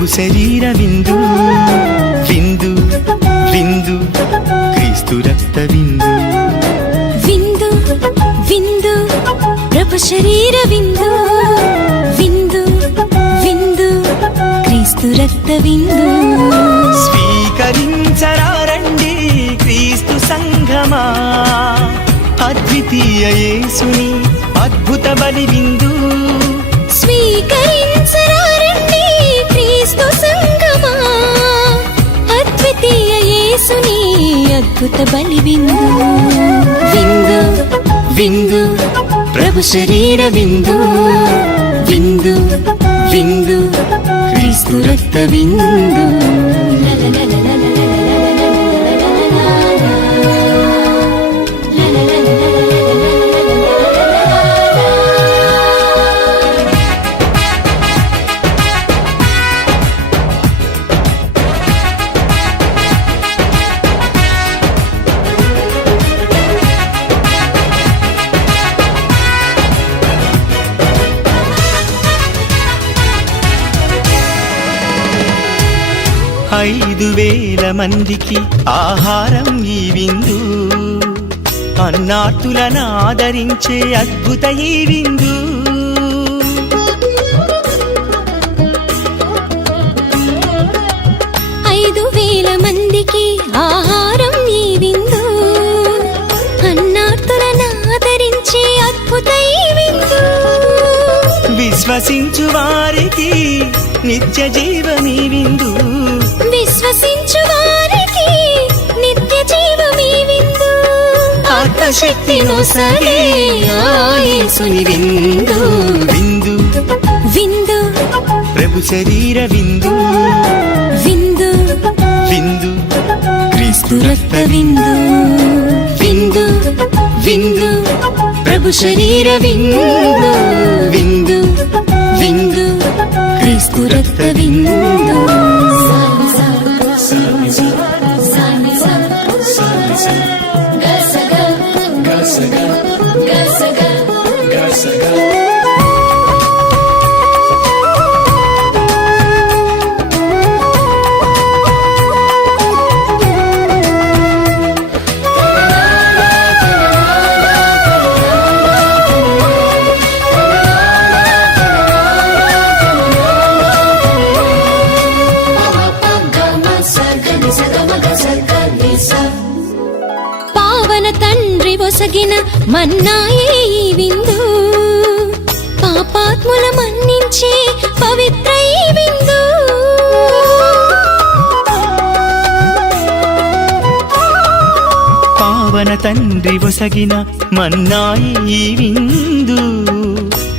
ప్రభు శరీర విందు విందు విందు క్రీస్తు రక్త విందు. విందు విందు ప్రభు శరీర విందు. విందు విందు క్రీస్తు రక్త విందు. స్వీకరించరారండి క్రీస్తు సంఘమా. అద్వితీయ యేసుని అద్భుత బలి విందు. అద్భుత బలి విందు. విందు విందు ప్రభు శరీర విందు. విందు విందు క్రీస్తు రక్త విందు. ఐదు వేల మందికి ఆహారం ఈ విందు. అన్నార్తులను ఆదరించే అద్భుత ఈ విందు. ఐదు వేల మందికి ఆహారం ఈ విందు. అన్నార్తులను ఆదరించే అద్భుత ఈ విందు. విశ్వసించు వారికి నిత్య జీవమీ విందు. ఆత్మశక్తి నొసగే యేసుని విందు. విందు. విందు. ప్రభు శరీర విందు. విందు. విందు. క్రీస్తు రక్త విందు. విందు. విందు. ప్రభు శరీర విందు. పావన తండ్రి మన్నాయే ఈ విందు. పాపాత్ముల మన్నించే పవిత్ర ఈ విందు. పావన తండ్రి ఒసగిన మన్నాయి ఈ విందు.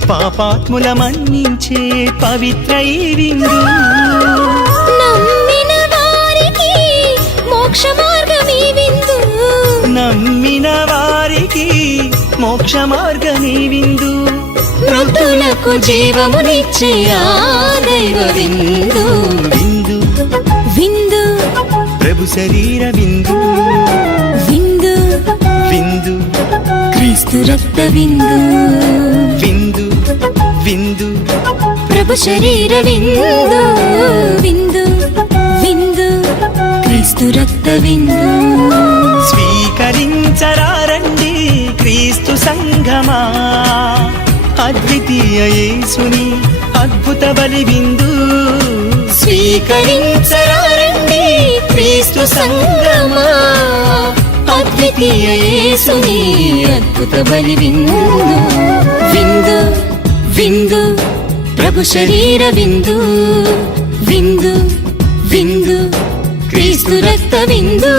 పాపాత్ముల మన్నించే పవిత్ర ఈ విందు. మృతులకు జీవమునిచ్చే దైవ విందు. విందు. విందు. ప్రభు శరీర విందు. విందు. విందు. క్రీస్తు రక్త విందు. విందు. విందు. ప్రభు శరీర విందు. విందు. విందు. క్రీస్తు రక్త విందు. అద్వితీయ యేసుని అద్భుత బలి విందు స్వీకరించరండి క్రీస్తు సంగమా. అద్వితీయ యేసుని అద్భుత బలి విందు విందు విందు ప్రభు శరీర విందు. విందు విందు క్రీస్తు రక్త విందు.